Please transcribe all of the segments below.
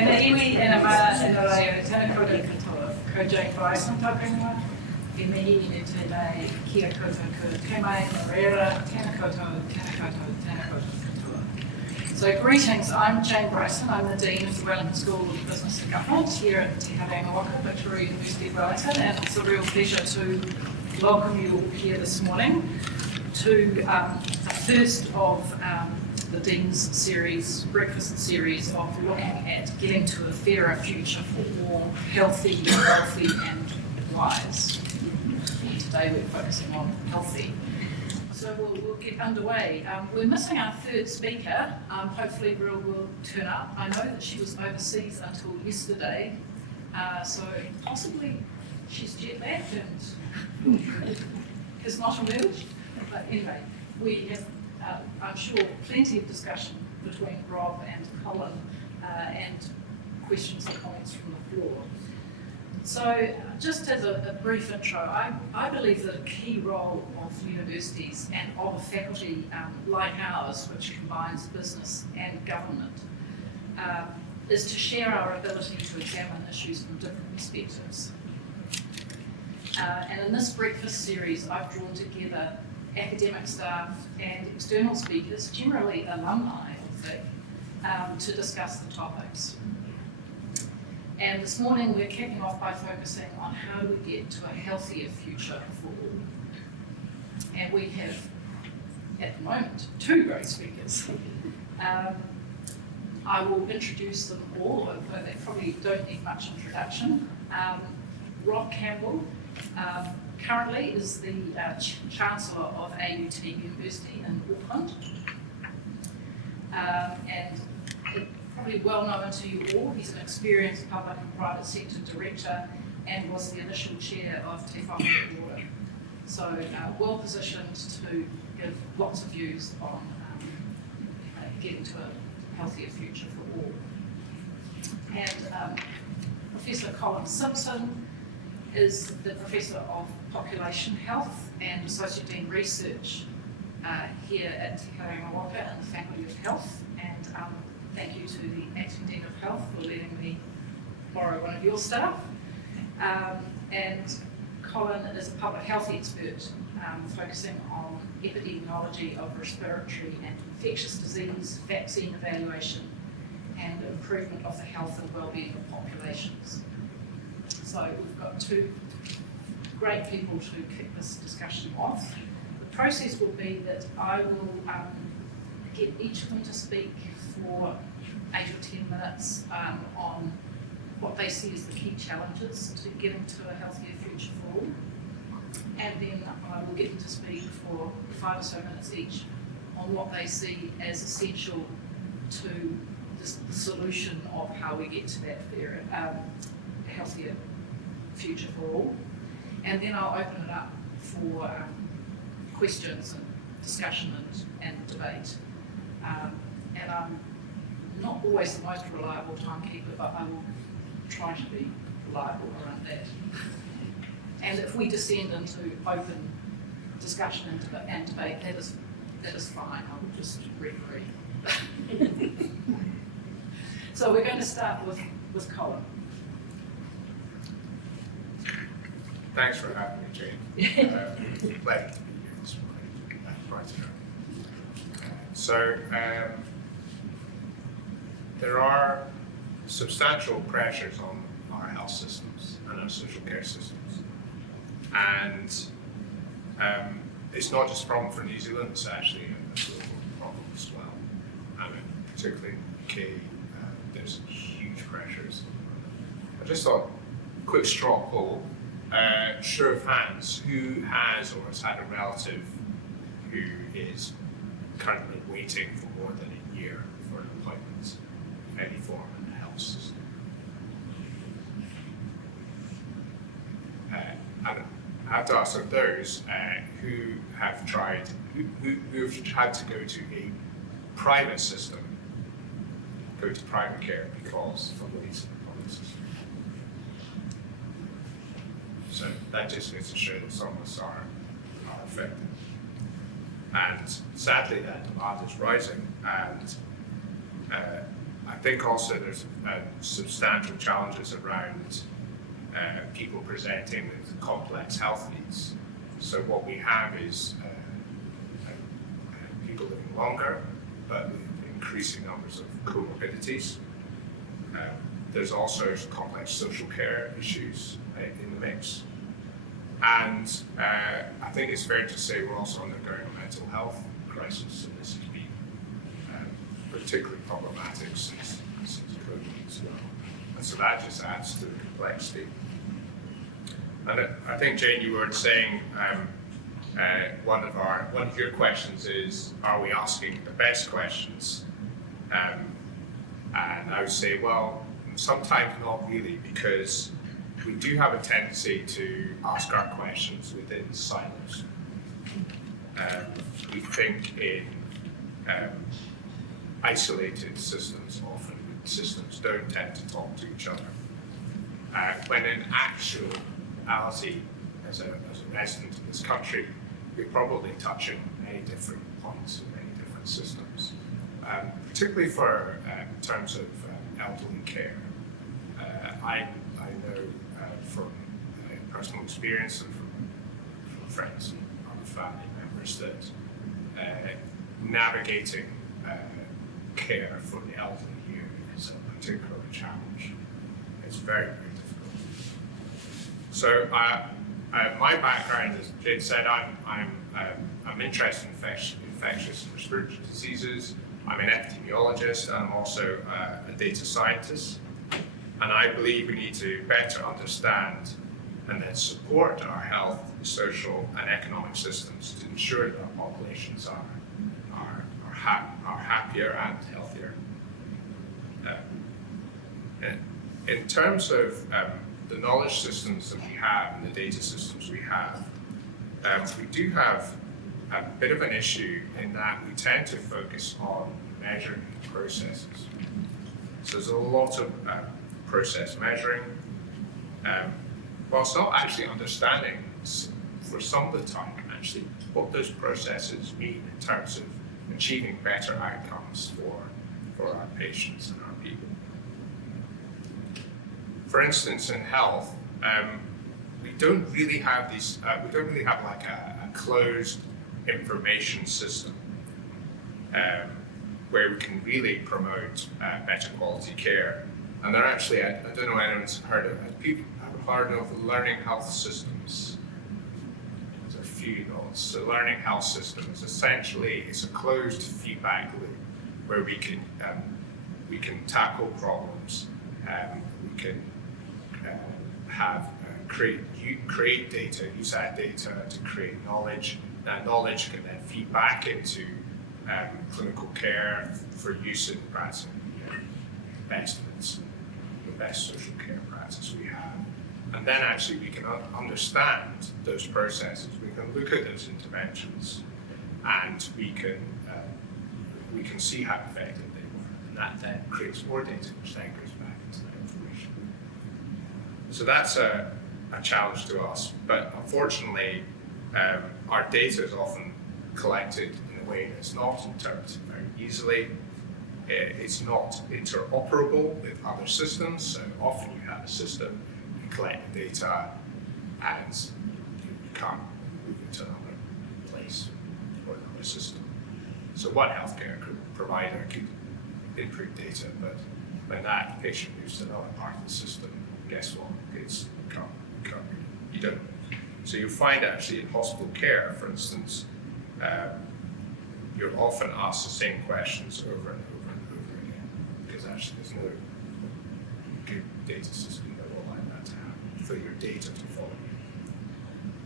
iwi e na maa e na rai o tēnā koutou katoa, ko Jane Bryson tāpei noa, e mihi e tēnei kia koutou kua te mai na reira, tēnā koutou, tēnā koutou, tēnā koutou katoa. So greetings, I'm Jane Bryson, I'm the Dean of the Wellington School of Business and Government here at Te Herenga Waka, Victoria University of Wellington, and it's a real pleasure to welcome you all here this morning to the first of the Dean's series, breakfast series of looking at getting to a fairer future for all, healthy, wealthy and wise. Today we're focusing on healthy. So we'll get underway. We're missing our third speaker. Hopefully Ryl will turn up. I know that she was overseas until yesterday, so possibly she's jet lagged and has not emerged. But anyway, we have, I'm sure, plenty of discussion between Rob and Colin and questions and comments from the floor. So just as a brief intro, I believe that a key role of universities and of a faculty like ours, which combines business and government, is to share our ability to examine issues from different perspectives. And in this breakfast series, I've drawn together academic staff and external speakers, generally alumni of VIC, to discuss the topics. And this morning we're kicking off by focusing on how do we get to a healthier future for all. And we have, at the moment, two great speakers. I will introduce them all, although they probably don't need much introduction. Rob Campbell currently is the Chancellor of AUT University in Auckland. And probably well known to you all, he's an experienced public and private sector director and was the initial chair of Te Whānau Board. So well positioned to give lots of views on getting to a healthier future for all. And Professor Colin Simpson is the Professor of Population Health and Associate Dean Research here at Te Herenga Waka in the Faculty of Health. And thank you to the Acting Dean of Health for letting me borrow one of your staff. And Colin is a public health expert focusing on epidemiology of respiratory and infectious disease, vaccine evaluation, and improvement of the health and well-being of populations. So we've got two great people to kick this discussion off. The process will be that I will get each of them to speak for 8 or 10 minutes on what they see as the key challenges to getting to a healthier future for all. And then I will get them to speak for 5 or so minutes each on what they see as essential to the solution of how we get to that fairer, healthier future for all. And then I'll open it up for questions and discussion and debate. And I'm not always the most reliable timekeeper, but I will try to be reliable around that. And if we descend into open discussion and debate, that is fine. I will just referee. So we're going to start with Colin. Thanks for having me, Jane. Glad to be here this morning. Right to know. So there are substantial pressures on our health systems and our social care systems. And it's not just a problem for New Zealand, it's actually a global problem as well. I mean, particularly in the UK, there's huge pressures. I just thought, quick straw poll, show of hands, who has or has had a relative who is currently waiting for more than a year for an appointment of any form in the health system? I have to ask of those who have tried, who've had to go to a private system, go to private care because of these problems. So that just goes to show that some of us are affected. And sadly that demand is rising, and I think also there's substantial challenges around people presenting with complex health needs. So what we have is people living longer, but with increasing numbers of comorbidities. There's also complex social care issues in the mix. And I think it's fair to say we're also undergoing a mental health crisis, and this has been particularly problematic since COVID as well. And so that just adds to the complexity. And I think, Jane, you were saying one of your questions is, are we asking the best questions? And I would say, well, sometimes not really, because we do have a tendency to ask our questions within silos. We think in isolated systems often. Systems don't tend to talk to each other. When in actuality, as a resident of this country, we're probably touching many different points in many different systems. Particularly for in terms of elderly care. I know from personal experience and from friends and other family members that navigating care for the elderly here is a particular challenge. It's very, very difficult. So my background, as Jane said, I'm interested in infectious and respiratory diseases. I'm an epidemiologist, and I'm also a data scientist. And I believe we need to better understand and then support our health, social, and economic systems to ensure that our populations are happier and healthier. In terms of the knowledge systems that we have and the data systems we have, we do have a bit of an issue in that we tend to focus on measuring processes. So there's a lot of process measuring, whilst not actually understanding for some of the time actually what those processes mean in terms of achieving better outcomes for our patients and our people. For instance, in health, we don't really have these. We don't really have like a closed information system where we can really promote better quality care. And they're actually, I don't know if anyone's heard of, people have heard of learning health systems. There's a few notes. So learning health systems, essentially, it's a closed feedback loop where we can tackle problems, we can create data, use that data to create knowledge. That knowledge can then feed back into clinical care for use in practicing the best social care practice we have. And then actually we can understand those processes, we can look at those interventions, and we can see how effective they were. And that then creates more data, which then goes back into that information. So that's a challenge to us, but unfortunately, our data is often collected in a way that's not interpreted very easily. It's not interoperable with other systems, so often you have a system, you collect the data, and you can't move it to another place or another system. So one healthcare provider could input data, but when that patient moves to another part of the system, guess what? You don't. So you find actually in hospital care, for instance, you're often asked the same questions over and over and over again, because actually there's no good data system that will allow that to happen, for your data to follow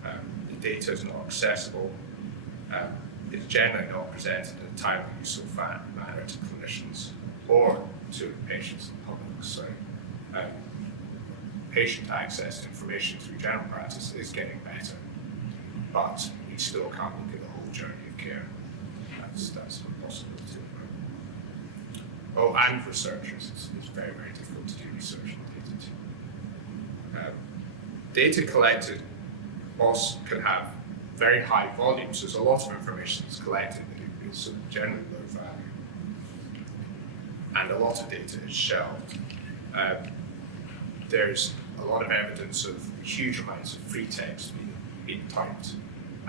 you. The data is not accessible. It's generally not presented in a timely, useful manner to clinicians or to patients and public. So patient access to information through general practice is getting better, but we still can't look at the whole journey of care. That's an impossibility. Oh, and researchers, it's very, very difficult to do research on data too. Data collected also can have very high volumes. There's a lot of information that's collected, but it's generally low value. and a lot of data is shelved. There's a lot of evidence of huge amounts of free text being typed,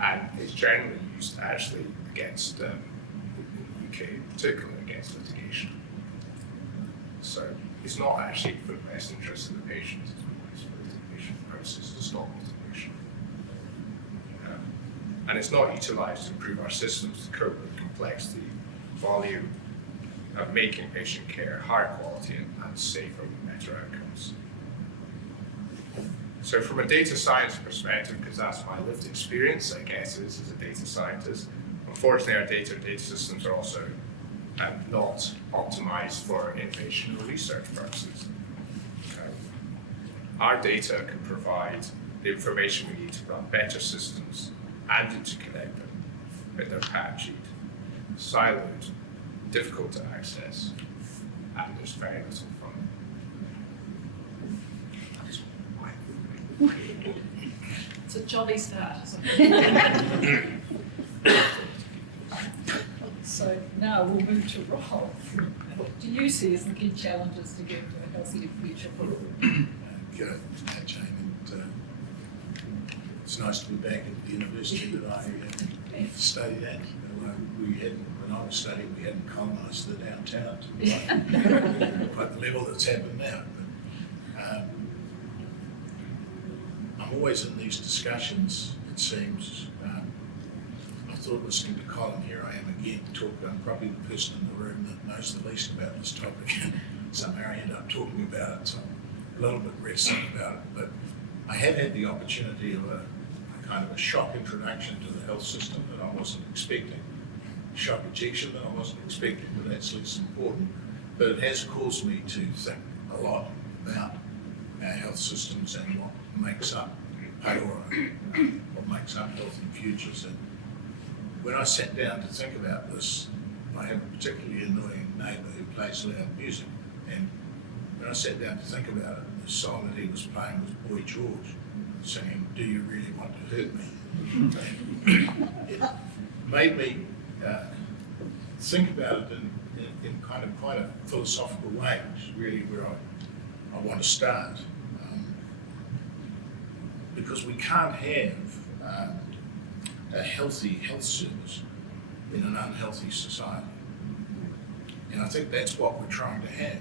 and it's generally used actually against, in the UK, particularly against litigation. So it's not actually for the best interest of the patient, it's for litigation process to stop litigation. And it's not utilised to improve our systems to cope with the complexity, volume of making patient care higher quality and safer with better outcomes. So from a data science perspective, because that's my lived experience, I guess, is as a data scientist, unfortunately our data systems are also not optimized for innovation or research purposes. Our data can provide the information we need to run better systems and interconnect them, but they're patched, siloed, difficult to access, and there's very little funding. It's a jolly start, isn't it? So now we'll move to Rob. What do you see as the key challenges to getting to a healthier future for all? G'day, Jane, and it's nice to be back at the university that I studied at. When I was studying, we hadn't colonised the downtown to quite the level that's happened now. But, I'm always in these discussions, it seems. I thought listening to Colin, here I am again, I'm probably the person in the room that knows the least about this topic, and somehow I end up talking about it, so I'm a little bit reticent about it. But I have had the opportunity of a kind of a shock introduction to the health system that I wasn't expecting, shock ejection that I wasn't expecting, but that's less important. But it has caused me to think a lot about our health systems and what makes up Aotearoa, what makes up healthy futures. And when I sat down to think about this, I have a particularly annoying neighbour who plays loud music. And when I sat down to think about it, the song that he was playing was Boy George, singing, "Do You Really Want to Hurt Me?" It made me think about it in kind of quite a philosophical way, which is really where I want to start. Because we can't have a healthy health service in an unhealthy society. And I think that's what we're trying to have.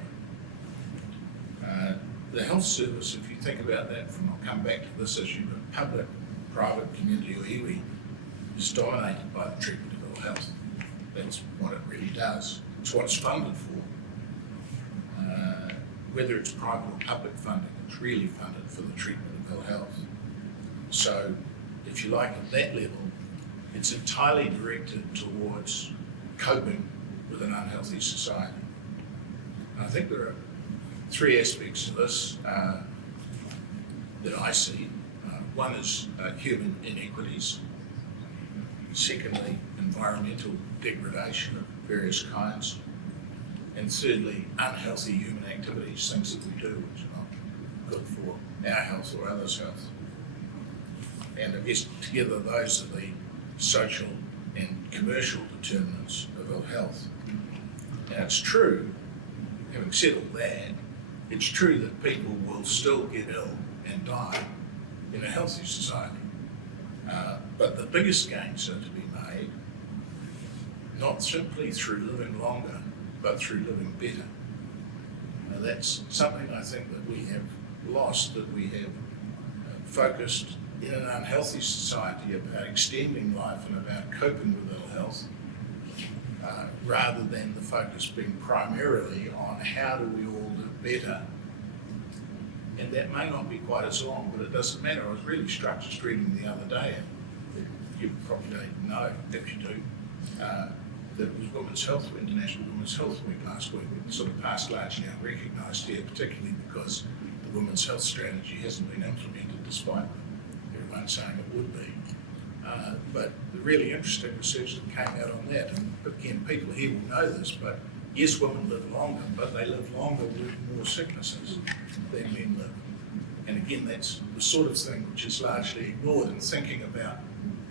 The health service, if you think about that I'll come back to this issue, but public, private, community or iwi is dominated by the treatment of ill health. That's what it really does. It's what it's funded for. Whether it's private or public funding, it's really funded for the treatment of ill health. So, if you like, at that level, it's entirely directed towards coping with an unhealthy society. And I think there are three aspects to this that I see. One is human inequities. Secondly, environmental degradation of various kinds. And thirdly, unhealthy human activities, things that we do which are not good for our health or others' health. And I guess together those are the social and commercial determinants of ill health. Now it's true, having said all that, it's true that people will still get ill and die in a healthy society. But the biggest gains are to be made not simply through living longer, but through living better. Now that's something I think that we have lost, that we have focused in an unhealthy society about extending life and about coping with ill health, rather than the focus being primarily on how do we all live better. And that may not be quite as long, but it doesn't matter. I was really struck just reading the other day, and you probably don't know, if you do, that it was Women's Health, International Women's Health Week last week. It sort of passed largely unrecognised here, particularly because the Women's Health Strategy hasn't been implemented despite everyone saying it would be. But the really interesting research that came out on that, and again, people here will know this, but yes, women live longer, but they live longer with more sicknesses than men live. And again, that's the sort of thing which is largely ignored in thinking about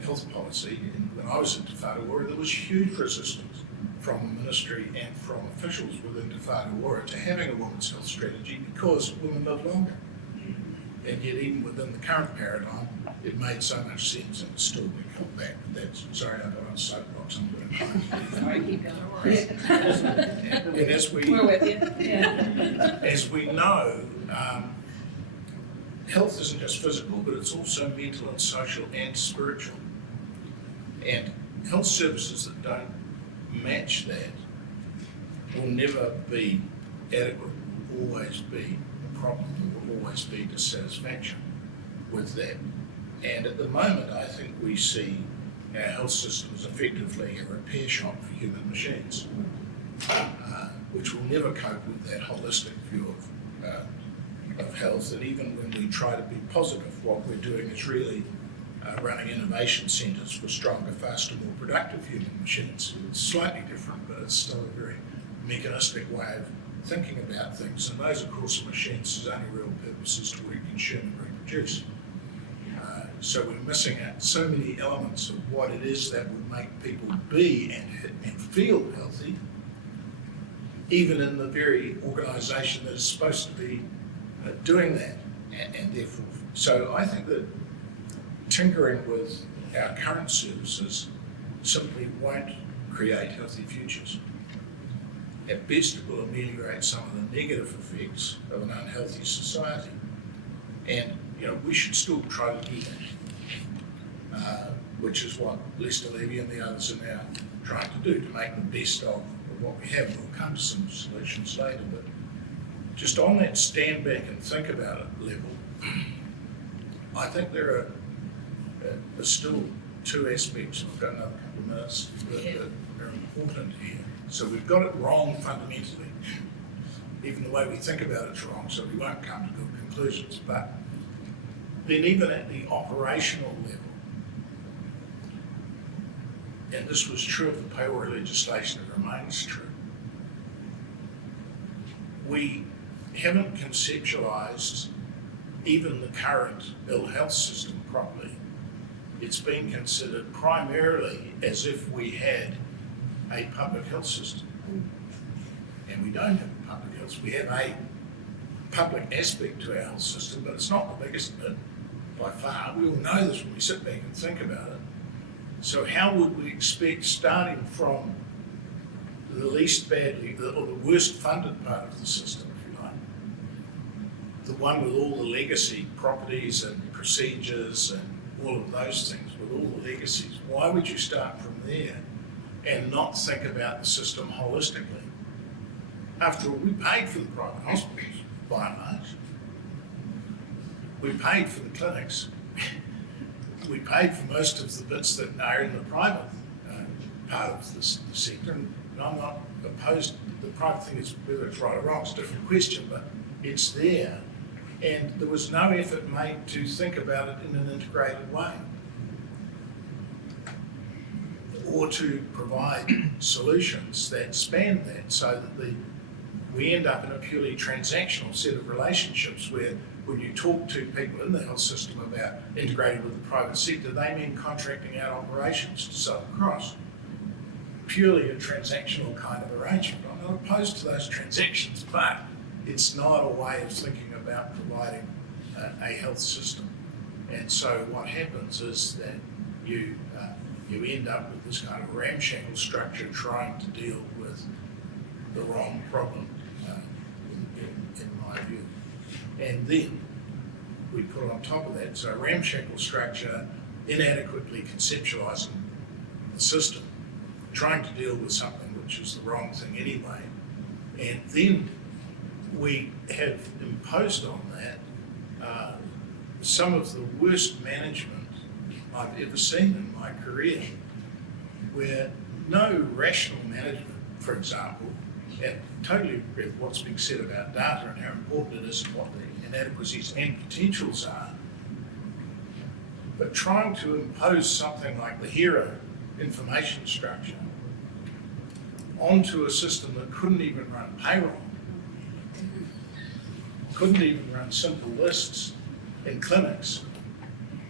health policy. And when I was at Te Whātua, there was huge resistance from the ministry and from officials within Te Whātua to having a women's health strategy because women live longer. And yet even within the current paradigm, it made so much sense and it's still been held back. That's, sorry, I got on soapbox, I'm going to Sorry, keep going. And as We're with you, yeah. as we know, health isn't just physical, but it's also mental and social and spiritual. And health services that don't match that will never be adequate, will always be a problem, there will always be dissatisfaction with that. And at the moment, I think we see our health system as effectively a repair shop for human machines, which will never cope with that holistic view of health. And even when we try to be positive, what we're doing is really running innovation centres for stronger, faster, more productive human machines. It's slightly different, but it's still a very mechanistic way of thinking about things. And those, of course, are machines whose only real purpose is to reconsume and reproduce. So we're missing out so many elements of what it is that would make people be and feel healthy, even in the very organisation that is supposed to be doing that. And therefore, so I think that tinkering with our current services simply won't create healthy futures. At best, it will ameliorate some of the negative effects of an unhealthy society. And we should still try to do that, which is what Lester Levy and the others are now trying to do, to make the best of what we have. We'll come to some solutions later, but just on that stand back and think about it level, I think there are still two aspects, and I've got another couple of minutes, that are important here. So we've got it wrong fundamentally. Even the way we think about it's wrong, so we won't come to good conclusions. But then even at the operational level, and this was true of the payroll legislation, it remains true, we haven't conceptualised even the current ill health system properly. It's been considered primarily as if we had a public health system. And we don't have a public health system. We have a public aspect to our health system, but it's not the biggest bit by far. We all know this when we sit back and think about it. So how would we expect, starting from the least badly, or the worst funded part of the system, if you like, the one with all the legacy properties and procedures and all of those things, with all the legacies, why would you start from there and not think about the system holistically? After all, we paid for the private hospitals, by and large. We paid for the clinics. We paid for most of the bits that are in the private part of the sector. And I'm not opposed to the private thing, whether it's right or wrong, it's a different question, but it's there. And there was no effort made to think about it in an integrated way, or to provide solutions that span that, so that we end up in a purely transactional set of relationships where when you talk to people in the health system about integrating with the private sector, they mean contracting out operations to Southern Cross. Purely a transactional kind of arrangement. I'm not opposed to those transactions, but it's not a way of thinking about providing a health system. And so what happens is that you end up with this kind of ramshackle structure trying to deal with the wrong problem, in my view. And then we put on top of that, so ramshackle structure, inadequately conceptualising the system, trying to deal with something which is the wrong thing anyway. And then we have imposed on that some of the worst management I've ever seen in my career, where no rational management, for example, and totally agree with what's being said about data and how important it is and what the inadequacies and potentials are, but trying to impose something like the HERA information structure onto a system that couldn't even run payroll, couldn't even run simple lists in clinics.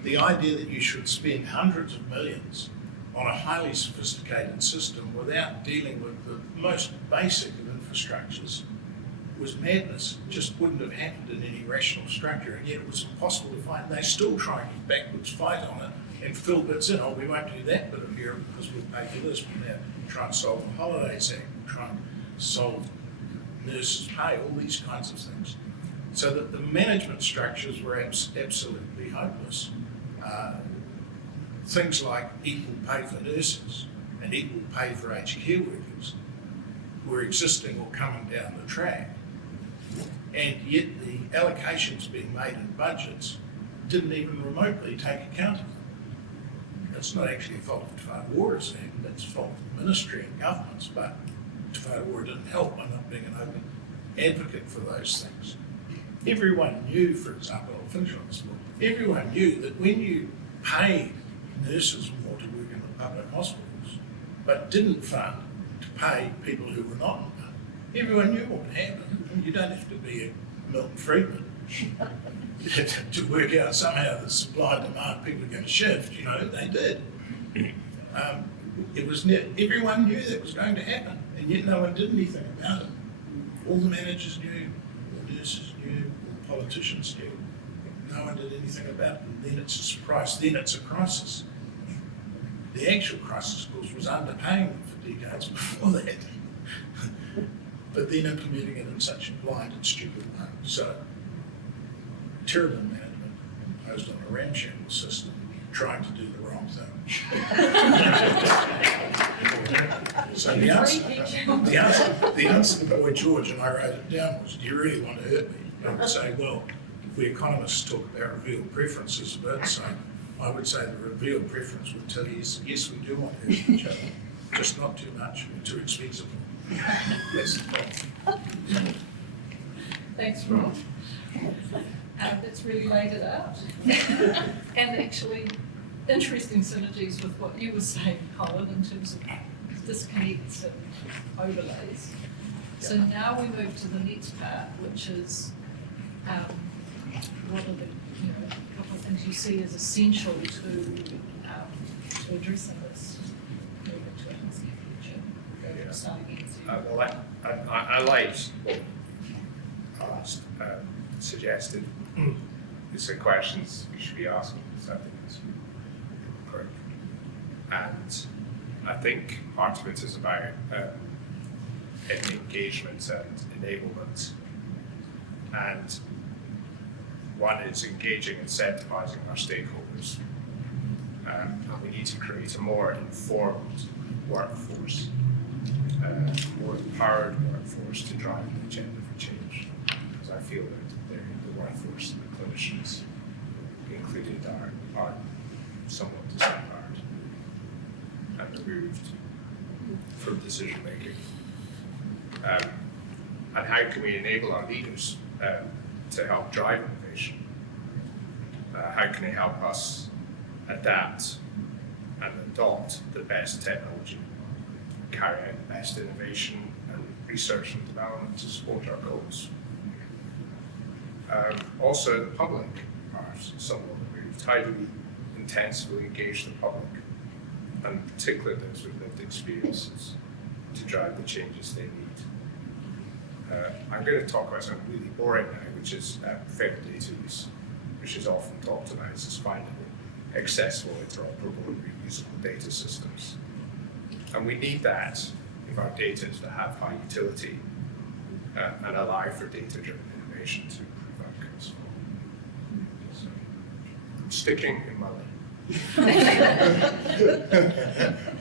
The idea that you should spend hundreds of millions on a highly sophisticated system without dealing with the most basic of infrastructures was madness. It just wouldn't have happened in any rational structure, and yet it was impossible to find. They still try and backwards fight on it and fill bits in. Oh, we won't do that bit of Europe because we'll pay for this. We'll now try and solve the Holidays Act, we'll try and solve nurses' pay, all these kinds of things. So that the management structures were absolutely hopeless. Things like equal pay for nurses and equal pay for aged care workers were existing or coming down the track. And yet the allocations being made in budgets didn't even remotely take account of them. That's not actually a fault of Te Whātuara's Act, that's a fault of the ministry and governments, but Te Whātuara didn't help by not being an open advocate for those things. Everyone knew, for example, I'll finish on this, everyone knew that when you paid nurses more to work in the public hospitals, but didn't fund to pay people who were not in them, everyone knew what would happen. You don't have to be a Milton Friedman to work out somehow the supply and demand people are going to shift. You know, they did. Everyone knew that was going to happen, and yet no one did anything about it. All the managers knew, all the nurses knew, all the politicians knew. No one did anything about it, and then it's a surprise, then it's a crisis. The actual crisis, of course, was underpaying them for decades before that, but then implementing it in such a blind and stupid way. So, terrible management imposed on a ramshackle system, trying to do the wrong thing. So the answer to Boy George, and I wrote it down, was, do you really want to hurt me? I would say, well, if we economists talk about revealed preferences of birth, I would say the revealed preference would tell you, yes, we do want to hurt each other, just not too much, or too expensive. That's the point. Thanks, Rob. That's really laid it out. And actually, interesting synergies with what you were saying, Colin, in terms of disconnects and overlays. So now we move to the next part, which is what are the couple of things you see as essential to addressing this movement to a healthier future. Yeah. Starting against you. Well, I liked what suggested. It's the questions we should be asking, so I think it's correct. And I think part of it is about engagement and enablement. And one is engaging, incentivizing our stakeholders. And we need to create a more informed workforce, more empowered workforce to drive the agenda for change. Because I feel that the workforce and the clinicians included are somewhat disempowered and removed from decision making. And how can we enable our leaders to help drive innovation? How can they help us adapt and adopt the best technology, carry out the best innovation and research and development to support our goals? Also, the public are somewhat removed. How do we intensively engage the public, and particularly those with lived experiences, to drive the changes they need? I'm going to talk about something really boring now, which is fair data use, which is often talked about as findable, accessible, interoperable, and reusable data systems. And we need that if our data is to have high utility and allow for data-driven innovation to improve outcomes. So, I'm sticking in my lane.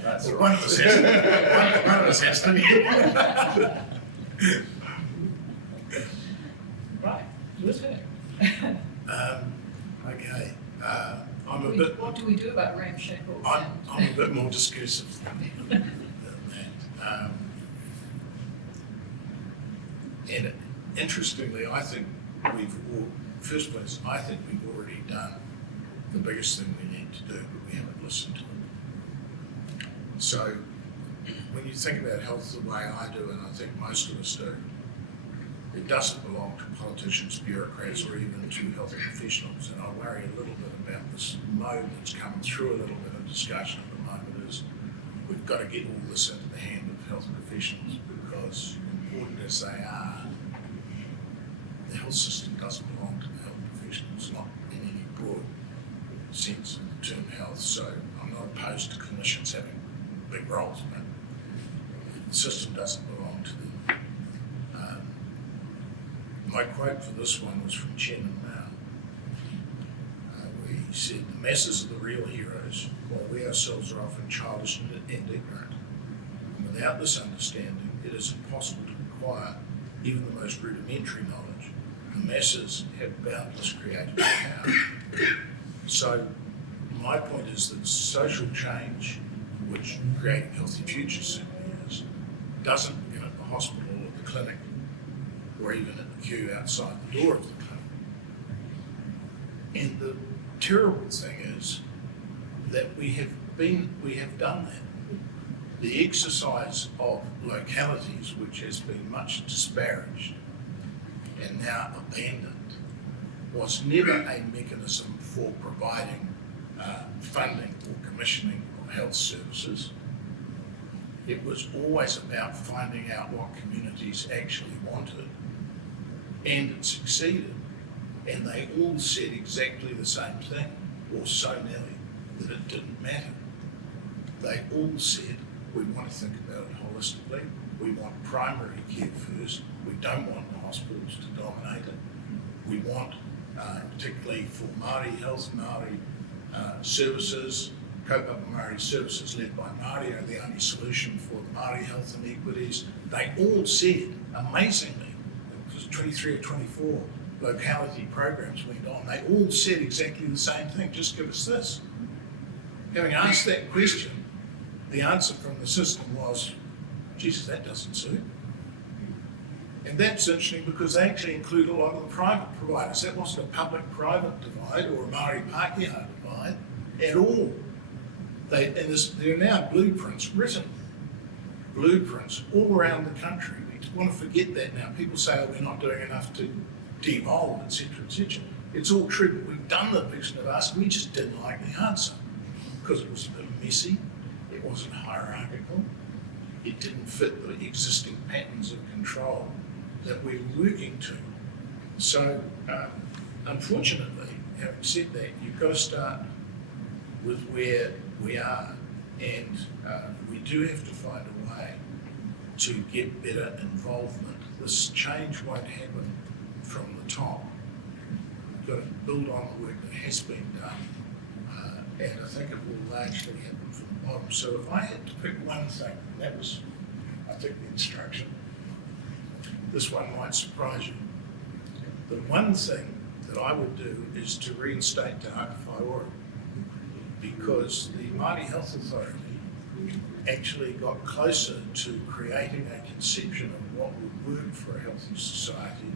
That's One of us has to. Right, your turn. Okay. What do we do about ramshackle? I'm a bit more discursive than that. And interestingly, I think first place, I think we've already done the biggest thing we need to do, but we haven't listened to it. So when you think about health the way I do, and I think most of us do, it doesn't belong to politicians, bureaucrats, or even to health professionals. And I worry a little bit about this mode that's coming through a little bit of discussion at the moment is we've got to get all this into the hand of health professionals, because important as they are, the health system doesn't belong to the health professionals, not in any broad sense of the term health. So I'm not opposed to clinicians having big roles, but the system doesn't belong to them. My quote for this one was from Chairman Mao, where he said, "The masses are the real heroes, while we ourselves are often childish and ignorant. And without this understanding, it is impossible to acquire even the most rudimentary knowledge. The masses have boundless creative power." So my point is that social change, which creating healthy futures certainly is, doesn't begin at the hospital or the clinic, or even at the queue outside the door of the clinic. And the terrible thing is that we have done that. The exercise of localities, which has been much disparaged and now abandoned, was never a mechanism for providing funding or commissioning of health services. It was always about finding out what communities actually wanted, and it succeeded. And they all said exactly the same thing, or so nearly, that it didn't matter. They all said, we want to think about it holistically, we want primary care first, we don't want the hospitals to dominate it, we want, particularly for Māori health, Māori services, kaupapa Māori services led by Māori are the only solution for the Māori health inequities. They all said, amazingly, it was 23 or 24 locality programs went on, they all said exactly the same thing, just give us this. Having asked that question, the answer from the system was, Jesus, that doesn't suit. And that's interesting because they actually include a lot of the private providers. That wasn't a public-private divide or a Māori Pākehā divide at all. There are now blueprints written, blueprints all around the country. We want to forget that now. People say, oh, we're not doing enough to devolve, etc., etc. It's all true, but we've done the question of us. We just didn't like the answer because it was a bit messy, it wasn't hierarchical, it didn't fit the existing patterns of control that we're working to. So, unfortunately, having said that, you've got to start with where we are, and we do have to find a way to get better involvement. This change won't happen from the top. We've got to build on the work that has been done, and I think it will largely happen from the bottom. So if I had to pick one thing, that was, I think, the instruction. This one might surprise you. The one thing that I would do is to reinstate Te Haka Whaiora, because the Māori Health Authority actually got closer to creating a conception of what would work for a healthy society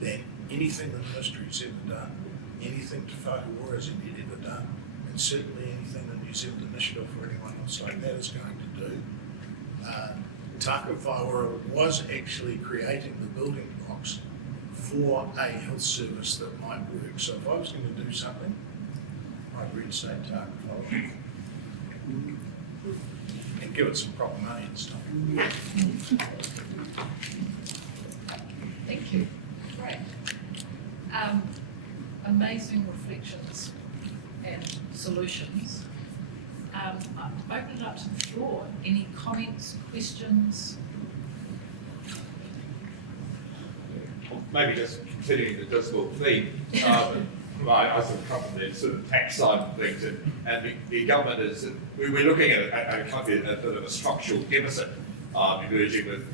than anything the ministry's ever done, anything Te Whaiора's ever done, and certainly anything the New Zealand Initiative or anyone else like that is going to do. Te Haka Whaiora was actually creating the building blocks for a health service that might work. So if I was going to do something, I'd reinstate Te Haka Whaiora and give it some proper money and stuff. Thank you. Great. Amazing reflections and solutions. I'll open it up to the floor. Any comments, questions? Maybe just continuing the dismal theme, I sort of come from the sort of tax side of things, and the government is, we're looking at a country at a bit of a structural deficit emerging with,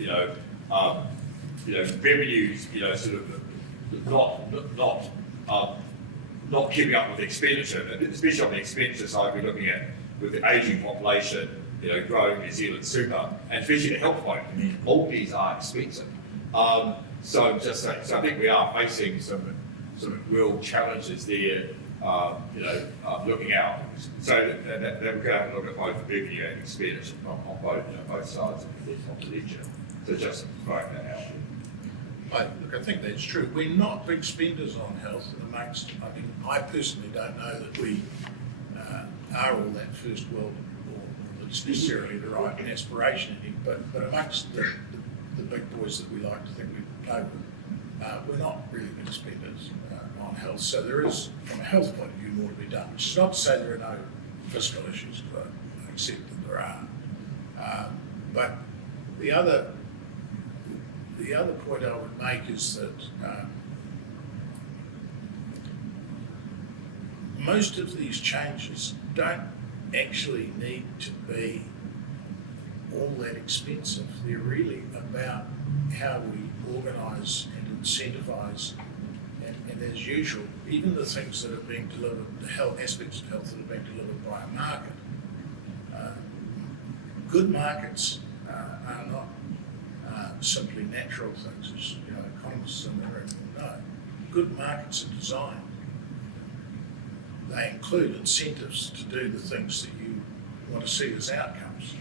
revenues, sort of not keeping up with expenditure, and especially on the expenditure side, we're looking at with the ageing population, growing New Zealand super, and especially the health point. All these are expensive. So I think we are facing some real challenges there, looking out. So that we're going to have to look at both revenue and expenditure on both sides of the ledger. So just throwing that out there. Look, I think that's true. We're not big spenders on health amongst, I personally don't know that we are all that first world or the it's necessarily the right aspiration, but amongst the big boys that we like to think we play with, we're not really big spenders on health. So there is, from a health point of view, more to be done, which is not to say there are no fiscal issues, because I accept that there are. But the other point I would make is that most of these changes don't actually need to be all that expensive. They're really about how we organise and incentivise, and as usual, even the things that are being delivered, the health aspects of health that are being delivered by a market. Good markets are not simply natural things, as economists in the room will know. Good markets are designed. They include incentives to do the things that you want to see as outcomes.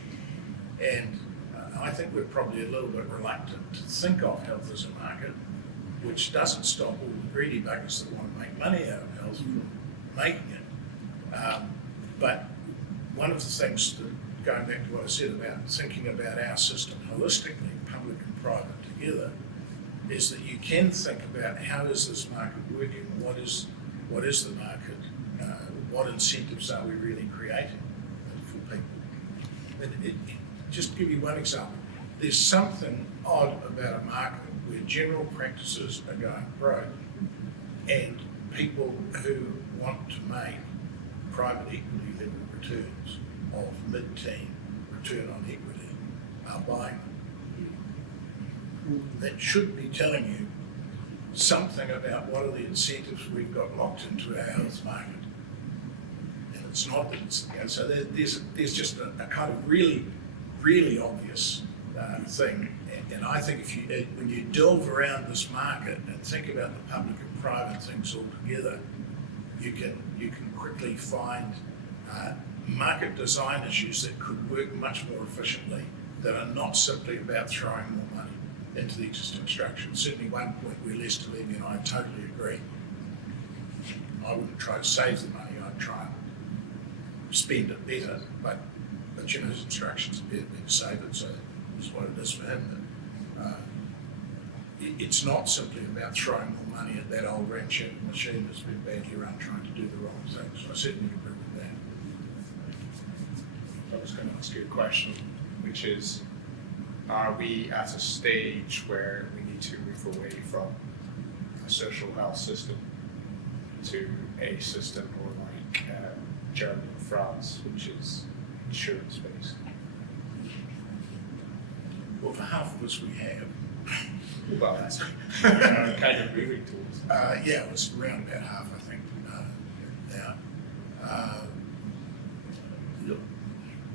And I think we're probably a little bit reluctant to think of health as a market, which doesn't stop all the greedy buggers that want to make money out of health from making it. But one of the things that, going back to what I said about thinking about our system holistically, public and private together, is that you can think about how is this market working, what is the market, what incentives are we really creating for people. Just to give you one example, there's something odd about a market where general practices are going broke and people who want to make private equity level returns of mid-teen return on equity are buying them. That should be telling you something about what are the incentives we've got locked into our health market. And it's not that it's, so there's just a kind of really, really obvious thing. And I think when you delve around this market and think about the public and private things all together, you can quickly find market design issues that could work much more efficiently, that are not simply about throwing more money into the existing structure. Certainly one point where Lester Levy and I totally agree. I wouldn't try to save the money, I'd try and spend it better, but his instructions are better to save it, so it's what it is for him. It's not simply about throwing more money at that old ramshackle machine that's been badly run trying to do the wrong thing. So I certainly agree with that. I was going to ask you a question, which is, are we at a stage where we need to move away from a social health system to a system more like Germany and France, which is insurance-based? Well, for half of us we have. Well, that's kind of moving towards. Yeah, it was around about half, I think, now. Look,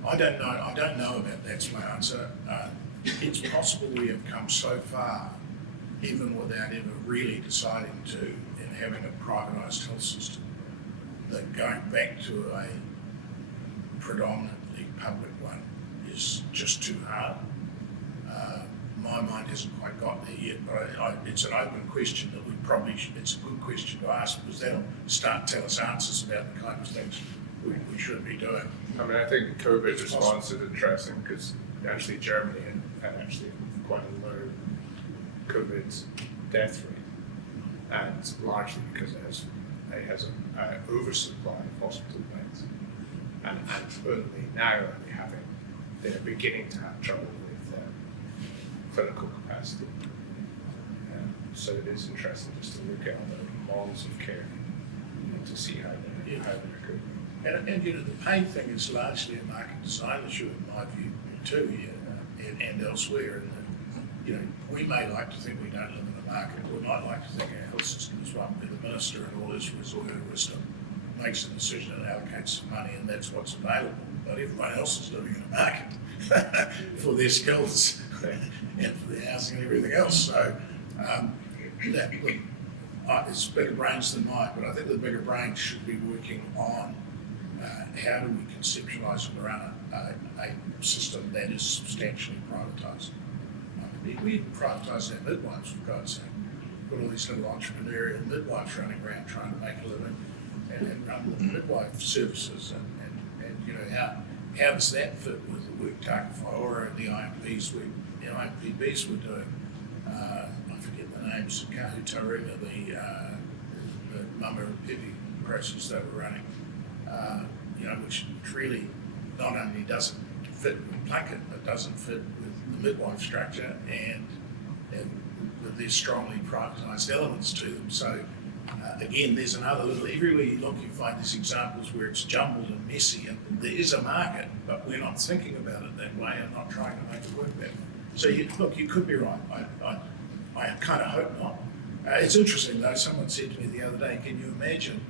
I don't know about that's my answer. It's possible we have come so far, even without ever really deciding to, and having a privatised health system, that going back to a predominantly public one is just too hard. My mind hasn't quite got there yet, but it's an open question that it's a good question to ask, because that'll start to tell us answers about the kind of things we should be doing. I mean, I think the COVID response is interesting, because actually Germany had actually quite a low COVID death rate, and largely because it has an oversupply of hospital beds, and only now they're beginning to have trouble with clinical capacity. So it is interesting just to look at the models of care and to see how they're good. And the pain thing is largely a market design issue in my view too here and elsewhere. And we may like to think we don't live in a market. We might like to think our health system is one where the minister and all his resort wisdom makes a decision and allocates some money, and that's what's available. But everyone else is living in a market for their skills and for their housing and everything else. So it's bigger brains than mine, but I think the bigger brains should be working on how do we conceptualise and run a system that is substantially privatised. We privatise our midwives, for God's sake. Got all these little entrepreneurial midwives running around trying to make a living and run the midwife services and how does that fit with the work Taka Whaora and the IMPs IMPBs were doing? I forget the names, Herenga, the Mama and Pipi process they were running, which really not only doesn't fit with Plunkett, but doesn't fit with the midwife structure and there's strongly privatised elements to them. So again, there's another little, everywhere you look you find these examples where it's jumbled and messy, and there is a market, but we're not thinking about it that way and not trying to make it work that way. So you could be right. I kind of hope not. It's interesting though, someone said to me the other day, can you imagine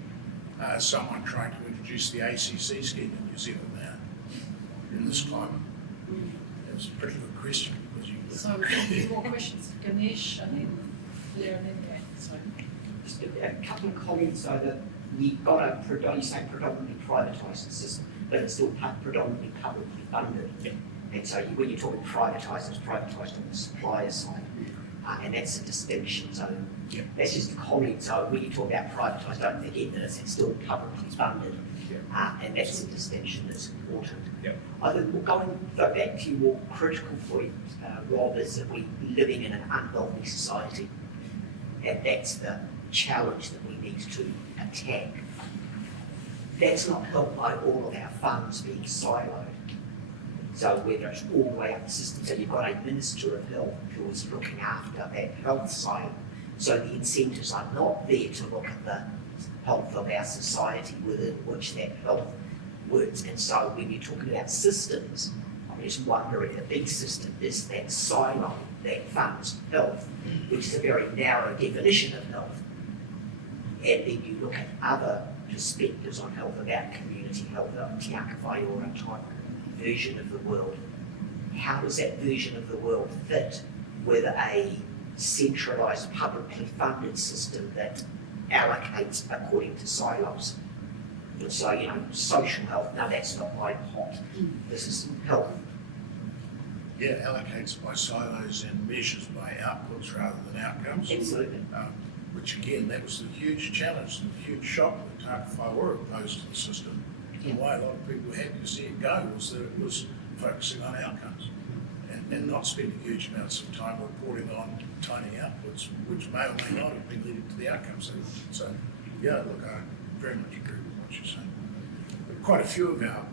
someone trying to introduce the ACC scheme in New Zealand now, in this climate? It's a pretty good question. So we've got a few more questions. Ganesh and then Blair and then Dan. So just a couple of comments so that we've got a predominantly privatised system, but it's still predominantly publicly funded. Yeah. And so when you talk about privatised, it's privatised on the supplier side. And that's a distinction. So yeah. That's just a comment. So when you talk about privatised, don't forget that it's still publicly funded. And that's a distinction that's important. Yeah. I think go back to your more critical point, Rob, is that we're living in an unhealthy society. And that's the challenge that we need to attack. That's not helped by all of our funds being siloed. So whether it's all the way up the system, so you've got a Minister of Health who is looking after that health side. So the incentives are not there to look at the health of our society within which that health works. And so when you're talking about systems, I'm just wondering, a big system is that silo that funds health, which is a very narrow definition of health. And then you look at other perspectives on health, about community health, Aotearoa type version of the world. How does that version of the world fit with a centralised, publicly funded system that allocates according to silos? And so, social health, no, that's not my pot. This is health. Yeah, allocates by silos and measures by outputs rather than outcomes. Absolutely. Which again, that was the huge challenge, the huge shock that Taka Whaora posed to the system. And why a lot of people were happy to see it go was that it was focusing on outcomes and not spending huge amounts of time reporting on tiny outputs, which may or may not have been leading to the outcomes they wanted. So, yeah, look, I very much agree with what you're saying. But quite a few of our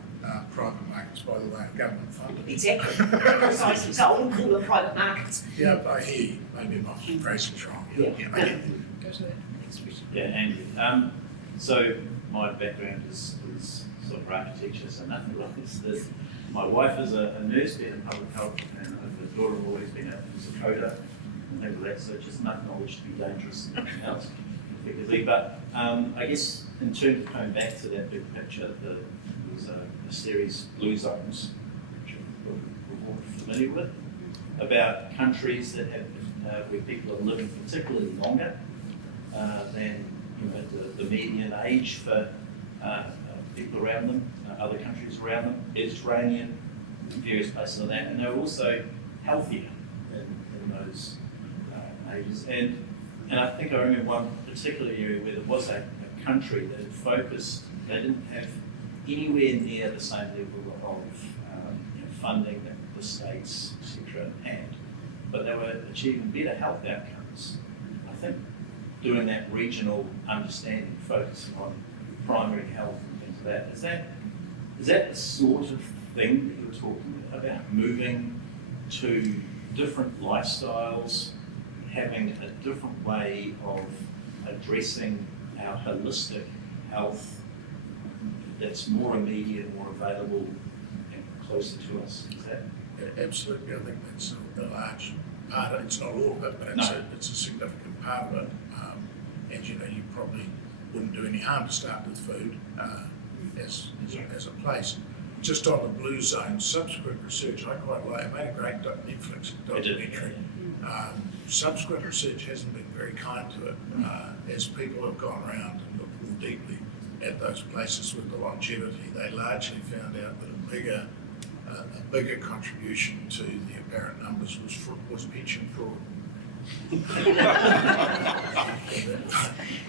private markets, by the way, are government funded. Exactly. Precisely. So I wouldn't call them private markets. Yeah, I hear you. Maybe my phrasing's wrong. Yeah. I get you. go to that next question. Yeah, Andrew. So my background is sort of architecture, so nothing like this. My wife is a nurse, been in public health, and her daughter has always been a coder and things like that, so just enough knowledge to be dangerous and nothing else, effectively. But I guess in terms of coming back to that big picture, there was a series, Blue Zones, which we're all familiar with, about countries that have where people are living particularly longer than the median age for people around them, other countries around them, Mediterranean, various places like that, and they're also healthier in those ages. And I think I remember one particular area where there was a country that had focused, they didn't have anywhere near the same level of funding that the states, etc., had, but they were achieving better health outcomes. I think doing that regional understanding, focusing on primary health and things like that, is that the sort of thing that you were talking about, moving to different lifestyles, having a different way of addressing our holistic health that's more immediate, more available, and closer to us? Is that? Yeah, absolutely. I think that's a large part of it. It's not all of it, but it's a significant part of it. And you probably wouldn't do any harm to start with food as a place. Just on the blue zone, subsequent research, I quite like. I made a great Netflix documentary. Subsequent research hasn't been very kind to it as people have gone around and looked more deeply at those places with the longevity. They largely found out that a bigger contribution to the apparent numbers was pension fraud.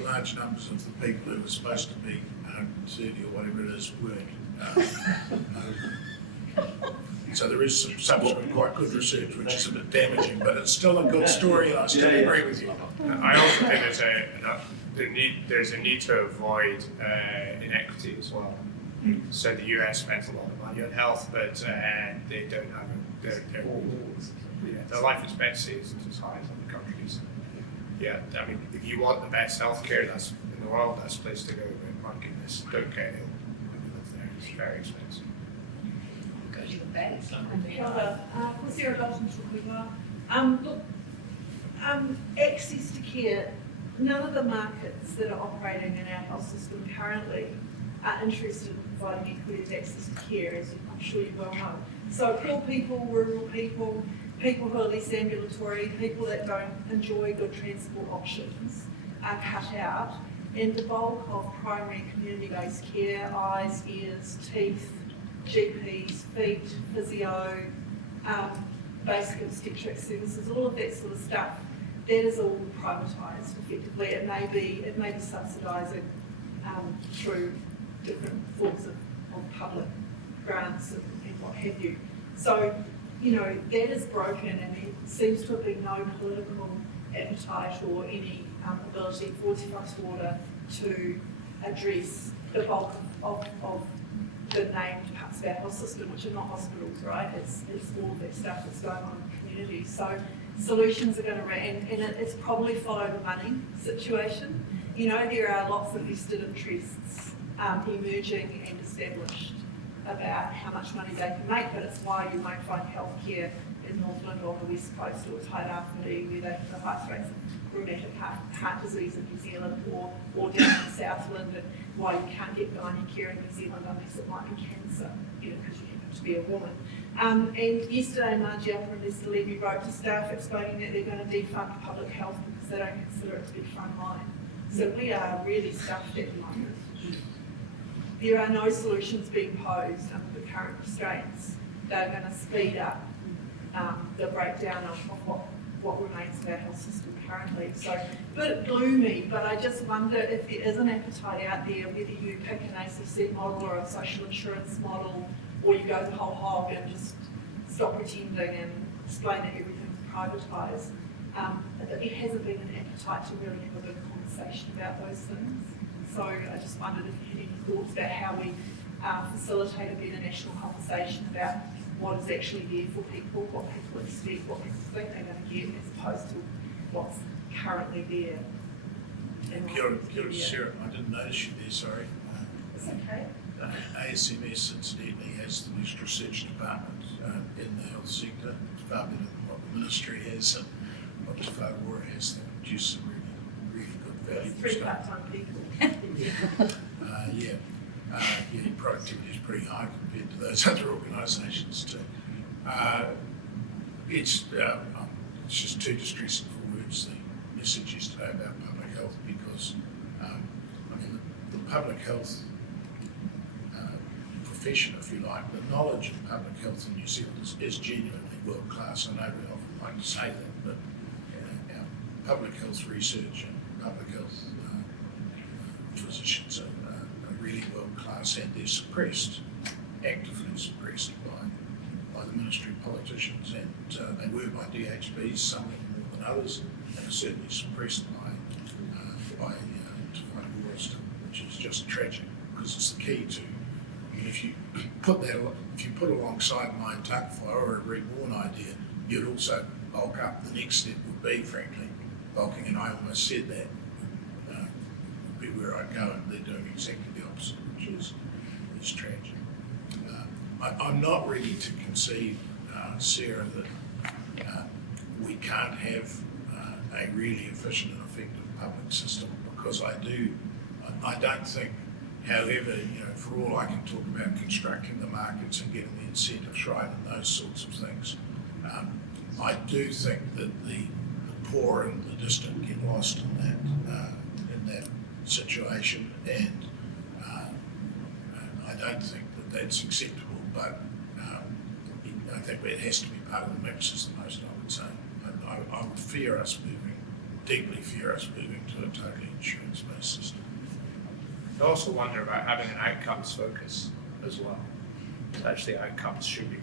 Large numbers of the people who were supposed to be 130 or whatever it is weren't. So there is some subsequent quite good research, which is a bit damaging, but it's still a good story, and I still agree with you. I also think there's a need to avoid inequity as well. So the US spends a lot of money on health, but they don't have their life expectancy isn't as high as other countries. Yeah, I mean, if you want the best healthcare that's in the world, that's the place to go. But my goodness, don't get ill when you live there. It's very expensive. Go to the best. Kia ora. Ko Sarah Dalton tukuinga. Look, access to care, none of the markets that are operating in our health system currently are interested in providing equity of access to care, as I'm sure you well know. So poor people, rural people, people who are less ambulatory, people that don't enjoy good transport options are cut out, and the bulk of primary community-based care, eyes, ears, teeth, GPs, feet, physio, basic obstetric services, all of that sort of stuff, that is all privatised effectively. It may be subsidising through different forms of public grants and what have you. So, you know, that is broken, and there seems to have been no political appetite or any ability for Te Whatu Order to address the bulk of the named parts of our health system, which are not hospitals, right? It's all of that stuff that's going on in the community. So solutions are going to, and it's probably follow the money situation. You know, there are lots of vested interests emerging and established about how much money they can make, but it's why you won't find healthcare in Northland or the West Coast or Tairāwhiti, where they have the highest rates of rheumatic heart disease in New Zealand, or down in Southland, and why you can't get gynae care in New Zealand unless it might be cancer, you know, because you happen to be a woman. And yesterday, Margie Upper and Lester Levy wrote to staff explaining that they're going to defund public health because they don't consider it to be frontline. So we are really stuffed at the moment. There are no solutions being posed under the current restraints. They're going to speed up the breakdown of what remains of our health system currently. So a bit gloomy, but I just wonder if there is an appetite out there, whether you pick an ACC model or a social insurance model, or you go the whole hog and just stop pretending and explain that everything's privatised. There hasn't been an appetite to really have a big conversation about those things. So I just wondered if you had any thoughts about how we facilitate a better national conversation about what is actually there for people, what people expect, what people think they're going to get, as opposed to what's currently there. Kia ora, Sarah, I didn't notice you there, sorry. It's okay. ASMS incidentally has the best research department in the health sector. It's far better than what the ministry has and what Te Whatu Order has. They produce some really good valuable Three stuff. part-time people. Productivity is pretty high compared to those other organisations too. It's just too distressing for words, the message yesterday about public health, because the public health profession, if you like, the knowledge of public health in New Zealand is genuinely world class. I know we often like to say that, but our public health research and public health physicians are really world class, and they're suppressed, actively suppressed by the ministry politicians, and they were by DHBs, some of them more than others, and are certainly suppressed by Te Whatu Order stuff, which is just tragic, because it's the key to. I mean, if you put alongside my Takawhai or a reborn idea, you'd also bulk up. The next step would be, frankly, bulking, and I almost said that would be where I'd go, and they're doing exactly the opposite, which is tragic. I'm not ready to concede, Sarah, that we can't have a really efficient and effective public system, because I don't think, however, for all I can talk about constructing the markets and getting the incentives right and those sorts of things, I do think that the poor and the distant get lost in that situation, and I don't think that that's acceptable, but I think it has to be part of the mix is the most I would say. I I would deeply fear us moving to a totally insurance-based system. I also wonder about having an outcomes focus as well. Actually, outcomes should be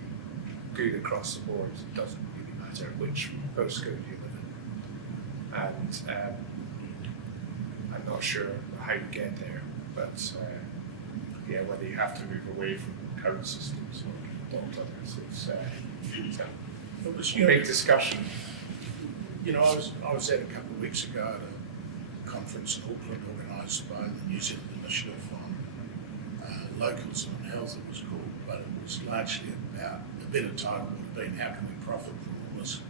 good across the board. It doesn't really matter which postcode you live in. And I'm not sure how you get there, but yeah, whether you have to move away from code systems or others, it's a big discussion. You know, I was there a couple of weeks ago at a conference in Auckland organised by the New Zealand Initiative on Localism and Health, it was called, but it was largely about, the better title would have been, how can we profit from all this?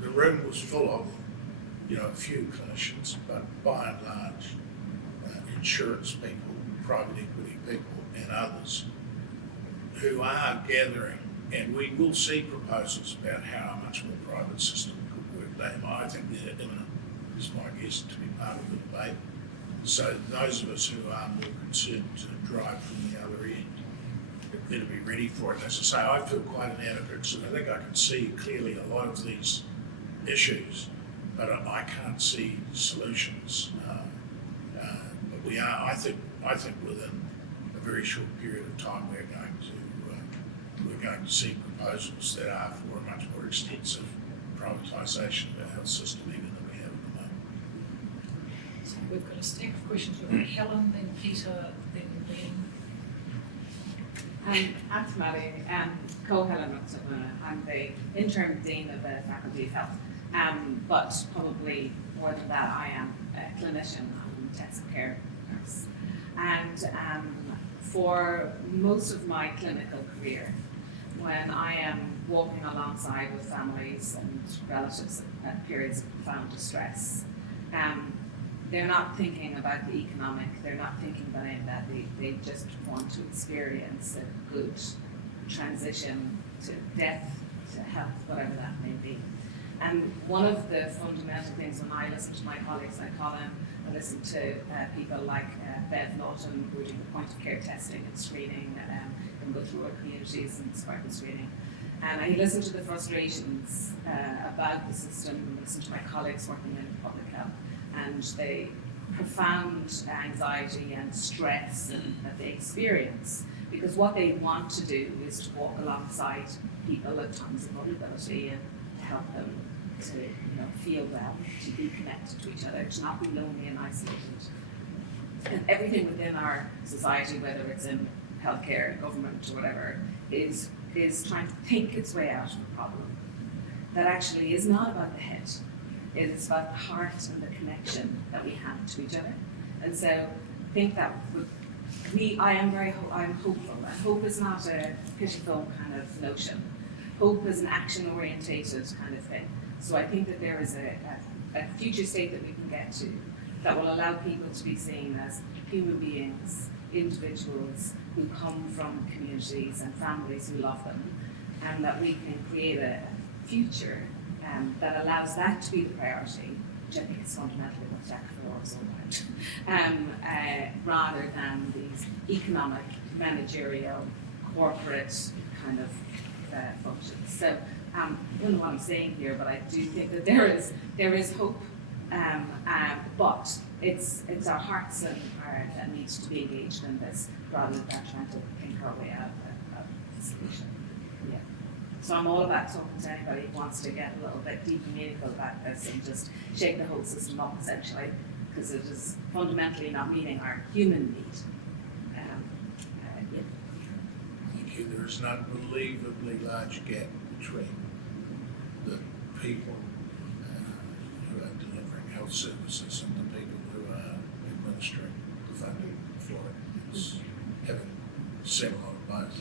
The room was full of, you know, a few clinicians, but by and large, insurance people, private equity people, and others who are gathering, and we will see proposals about how a much more private system could work. I think they're imminent, is my guess, to be part of the debate. So those of us who are more concerned to drive from the other end better be ready for it. As I say, I feel quite an advocate, so I think I can see clearly a lot of these issues, but I can't see solutions. But we are, I think within a very short period of time, we're going to see proposals that are for a much more extensive privatisation of our health system even than we have at the moment. So we've got a stack of questions. We've got Helen, then Peter, then Ben. Aotearoa, Ko Helen Roxabuna. I'm the interim dean of the Faculty of Health, but probably more than that, I am a clinician. I'm a intensive care nurse, and for most of my clinical career, when I am walking alongside with families and relatives at periods of profound distress, they're not thinking about the economic, they're not thinking about any of that, they just want to experience a good transition to death, to health, whatever that may be. And one of the fundamental things when I listen to my colleagues like Colin, I listen to people like Bev Lawton, who are doing the point of care testing and screening, and go through our communities and sparkle screening. And I listen to the frustrations about the system, and listen to my colleagues working in public health, and the profound anxiety and stress that they experience, because what they want to do is to walk alongside people at times of vulnerability and to help them to feel well, to be connected to each other, to not be lonely and isolated. And everything within our society, whether it's in healthcare, government, or whatever, is trying to think its way out of a problem that actually is not about the head. It is about the heart and the connection that we have to each other. And so I think that I'm hopeful. And hope is not a pitiful kind of notion. Hope is an action-orientated kind of thing. So I think that there is a future state that we can get to that will allow people to be seen as human beings, individuals who come from communities and families who love them, and that we can create a future that allows that to be the priority, which I think is fundamentally what Jack Thor is all about, rather than these economic, managerial, corporate kind of functions. So I don't know what I'm saying here, but I do think that there is hope, but it's our hearts that needs to be engaged in this, rather than trying to think our way out of the solution. Yeah. So I'm all about talking to anybody who wants to get a little bit deep and meaningful about this and just shake the whole system up, essentially, because it is fundamentally not meeting our human need. Thank you. There is an unbelievably large gap between the people who are delivering health services and the people who are administering the funding for it. It's having seen a lot of both.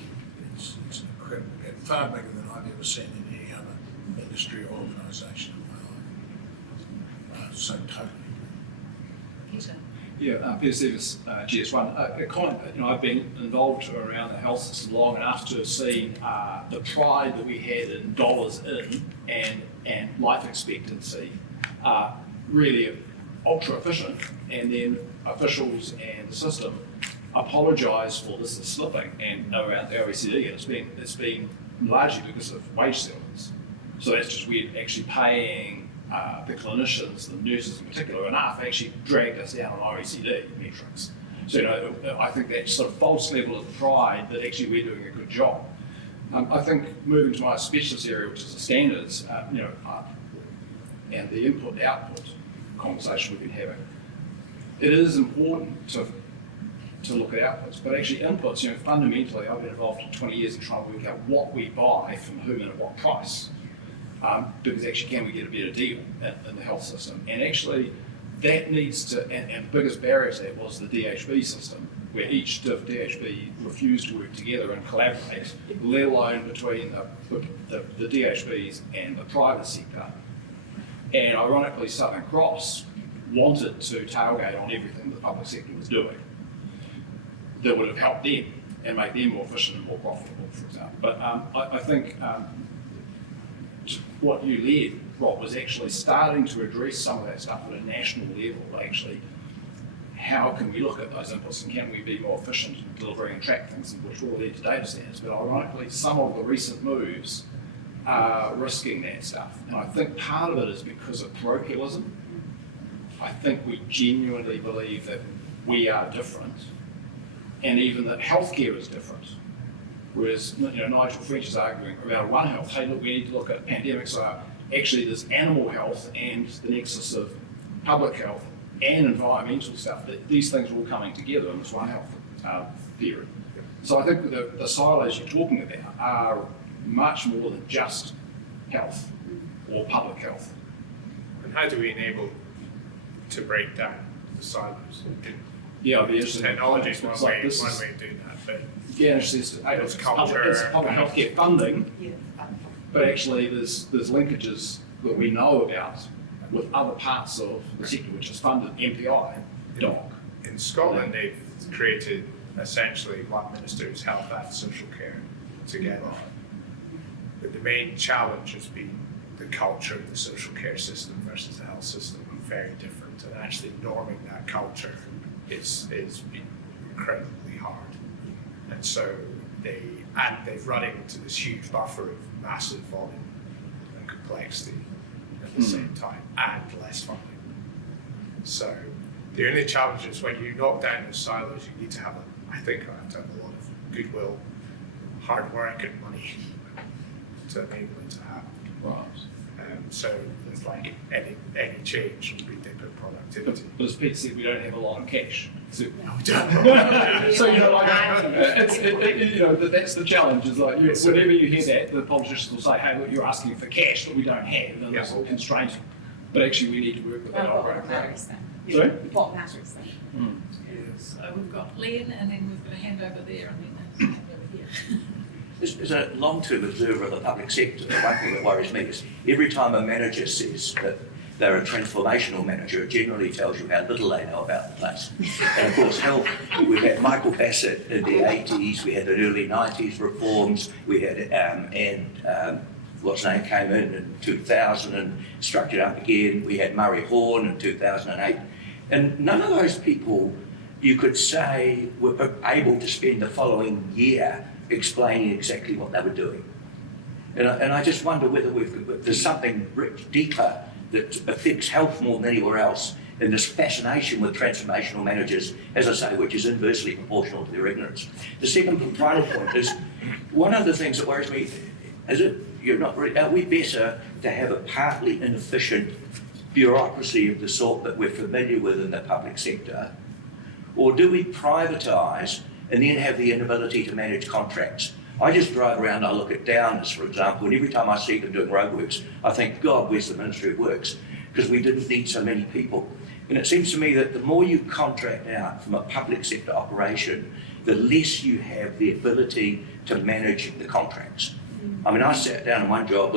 It's an incredible gap, far bigger than I've ever seen in any other industry or organisation in my life. So totally. Peter. Yeah, Peter Stevens, GS1. I've been involved around the health system long enough to see the pride that we had in dollars in and life expectancy really ultra efficient, and then officials and the system apologise for this slipping and around the OECD. It's been largely because of wage settlements. So that's just we're actually paying the clinicians, the nurses in particular, enough actually dragged us down on OECD metrics. So I think that sort of false level of pride that actually we're doing a good job. I think moving to my specialist area, which is the standards, and the input-output conversation we've been having, it is important to look at outputs, but actually inputs, fundamentally I've been involved for 20 years in trying to work out what we buy from whom and at what price. Because actually can we get a better deal in the health system? And actually that needs to, and the biggest barrier to that was the DHB system, where each DHB refused to work together and collaborate, let alone between the DHBs and the private sector. And ironically, Southern Cross wanted to tailgate on everything the public sector was doing that would have helped them and made them more efficient and more profitable, for example. But I think what you led, Rob, was actually starting to address some of that stuff at a national level. Actually, how can we look at those inputs and can we be more efficient in delivering and track things, which will lead to data standards. But ironically, some of the recent moves are risking that stuff. And I think part of it is because of parochialism. I think we genuinely believe that we are different, and even that healthcare is different. Whereas Nigel French is arguing about One Health, hey look, we need to look at pandemics, so actually there's animal health and the nexus of public health and environmental stuff, that these things are all coming together in this One Health theory. So I think the silos you're talking about are much more than just health or public health. And how do we enable to break down the silos? Yeah, Technology is one way like of doing that, but yeah, it's public healthcare funding, but actually there's linkages that we know about with other parts of the sector which is funded, MPI, DOC. in Scotland they've created essentially one Minister's health and social care together. But the main challenge has been the culture of the social care system versus the health system are very different, and actually norming that culture is been incredibly hard. And so they've run into this huge buffer of massive volume and complexity at the same time, and less funding. So the only challenge is when you knock down those silos, you need to have I think I have to have a lot of goodwill, hard work and money to enable it to happen. Right. So it's like any change will be dip in productivity. But as Pete said, we don't have a lot of cash. So, No, we don't. so that's the challenge. Is like whenever you hear that, the politicians will say, "Hey, look, you're asking for cash that we don't have, and that's all constrained." But actually, we need to work with that operating program. Sorry? What matters then? So we've got Len, and then we've got a hand over there, and then a hand over here. As a long-term observer of the public sector, the one thing that worries me is every time a manager says that they're a transformational manager, it generally tells you how little they know about the place. And of course, health, we had Michael Bassett in the 80s, we had the early 90s reforms, we had, what's name came in 2000 and structured up again, we had Murray Horn in 2008. And none of those people, you could say, were able to spend the following year explaining exactly what they were doing. And I just wonder whether there's something deeper that affects health more than anywhere else, and this fascination with transformational managers, as I say, which is inversely proportional to their ignorance. The second and final point is, one of the things that worries me is are we better to have a partly inefficient bureaucracy of the sort that we're familiar with in the public sector, or do we privatise and then have the inability to manage contracts? I just drive around, I look at Downers, for example, and every time I see them doing roadworks, I think, God, where's the Ministry of Works? Because we didn't need so many people. And it seems to me that the more you contract out from a public sector operation, the less you have the ability to manage the contracts. I mean, I sat down in one job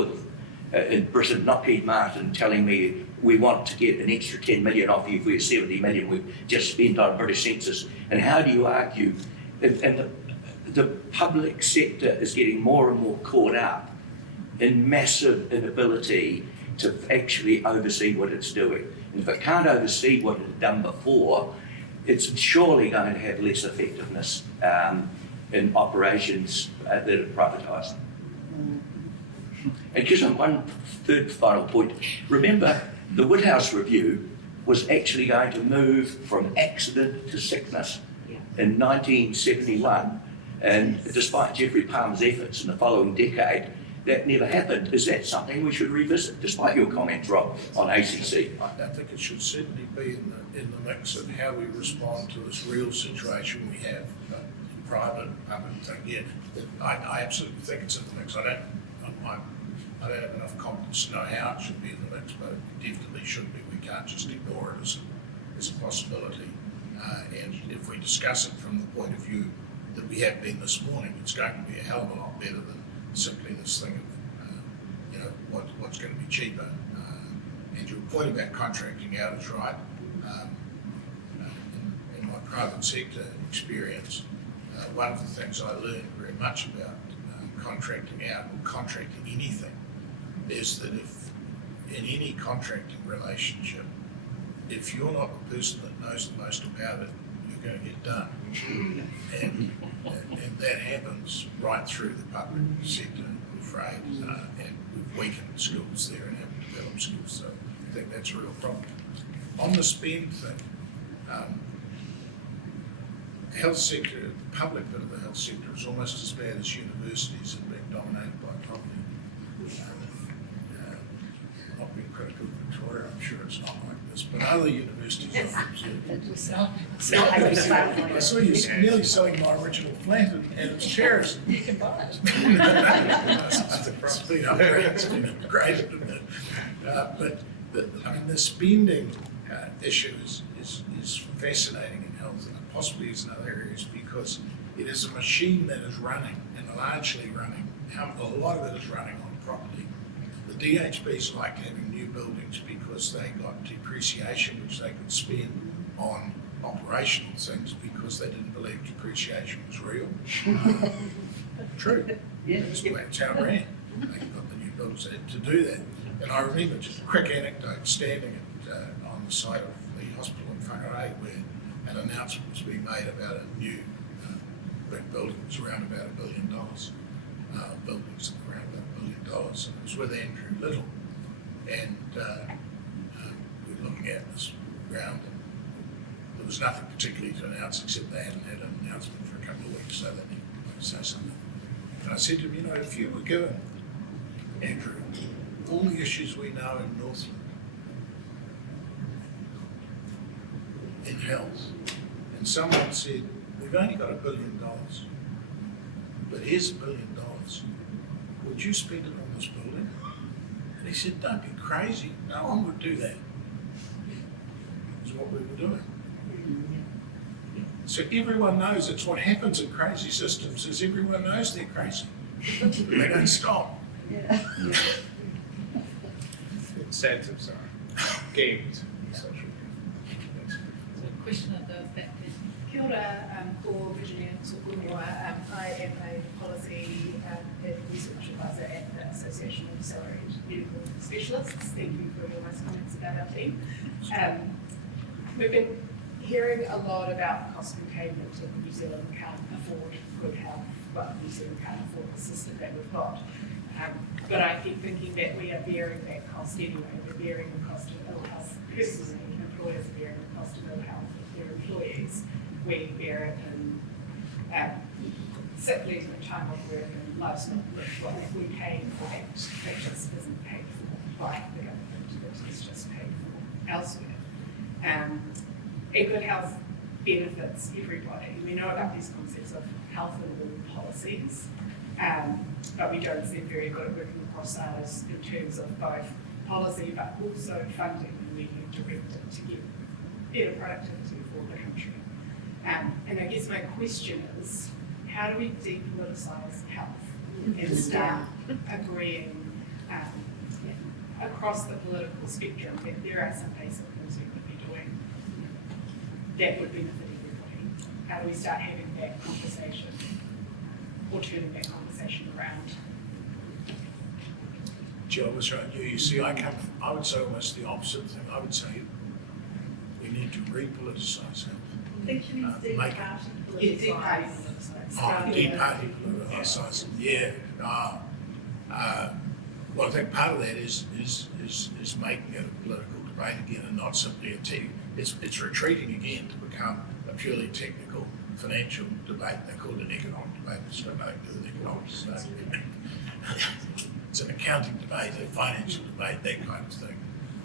in Britain, not Pied Martin, telling me we want to get an extra 10 million off you for your 70 million we've just spent on British census. And how do you argue? And the public sector is getting more and more caught up in massive inability to actually oversee what it's doing. And if it can't oversee what it's done before, it's surely going to have less effectiveness in operations that are privatised. And just on one third final point, remember the Woodhouse Review was actually going to move from accident to sickness in 1971, and despite Geoffrey Palmer's efforts in the following decade, that never happened. Is that something we should revisit, despite your comments, Rob, on ACC? I think it should certainly be in the mix of how we respond to this real situation we have, private, public thing. Yeah, I absolutely think it's in the mix. I don't have enough confidence to know how it should be in the mix, but it definitely should be. We can't just ignore it as a possibility. And if we discuss it from the point of view that we have been this morning, it's going to be a hell of a lot better than simply this thing of, what's going to be cheaper. And your point about contracting out is right. In my private sector experience, one of the things I learned very much about contracting out or contracting anything is that if in any contracting relationship, if you're not the person that knows the most about it, you're going to get done. And that happens right through the public sector, I'm afraid, and we've weakened skills there and haven't developed skills, so I think that's a real problem. On the spend thing, health sector, the public bit of the health sector is almost as bad as universities and being dominated by property. Not being critical of Victoria, I'm sure it's not like this, but other universities I've observed. I saw you nearly selling my original flat and its chairs. You can buy it. It's been upgraded, it's been upgraded, isn't it? But the spending issue is fascinating in health and possibly is in other areas because it is a machine that is running and largely running. A lot of it is running on property. The DHBs like having new buildings because they got depreciation which they could spend on operational things because they didn't believe depreciation was real. True. That's how it ran. They got the new buildings to do that. And I remember just a quick anecdote standing on the site of the hospital in Whakarai where an announcement was being made about a new big building. It was around about $1 billion. Buildings around about $1 billion. And it was with Andrew Little. And we were looking at this ground and there was nothing particularly to announce except they hadn't had an announcement for a couple of weeks so they needed to say something. And I said to him, if you were given, Andrew, all the issues we know in Northland in health, and someone said, we've only got $1 billion, but here's $1 billion. Would you spend it on this building? And he said, don't be crazy. No one would do that. That's what we were doing. So everyone knows it's what happens in crazy systems is everyone knows they're crazy. They don't stop. Yeah. Incentives are gamed. Question at the back there. Kia ora, ko Virginia Tukunua. I am a policy and research advisor at the Association of Salaried Medical Specialists. Thank you for your nice comments about our team. We've been hearing a lot about cost containment and New Zealand can't afford good health. Well, New Zealand can't afford the system that we've got. But I keep thinking that we are bearing that cost anyway. We're bearing the cost of ill health personally. Employers are bearing the cost of ill health of their employees. We bear it in sick leave and time off work and livestock work. We pay for that. That just isn't paid for by the government. It is just paid for elsewhere. And good health benefits everybody. We know about these concepts of health and all policies, but we don't seem very good at working across those in terms of both policy but also funding, and we need to direct it to get better productivity for the country. And I guess my question is, how do we depoliticize health and start agreeing across the political spectrum that there are some basic things we could be doing that would benefit everybody? How do we start having that conversation or turning that conversation around? Jill was right. You see, I would say almost the opposite thing. I would say we need to repoliticize health. I think she needs deep-party deep-party politicizing, yeah. Well, I think part of that is making it a political debate again and not simply it's retreating again to become a purely technical financial debate. They call it an economic debate. It's got nothing to do with economics. It's an accounting debate, a financial debate, that kind of thing.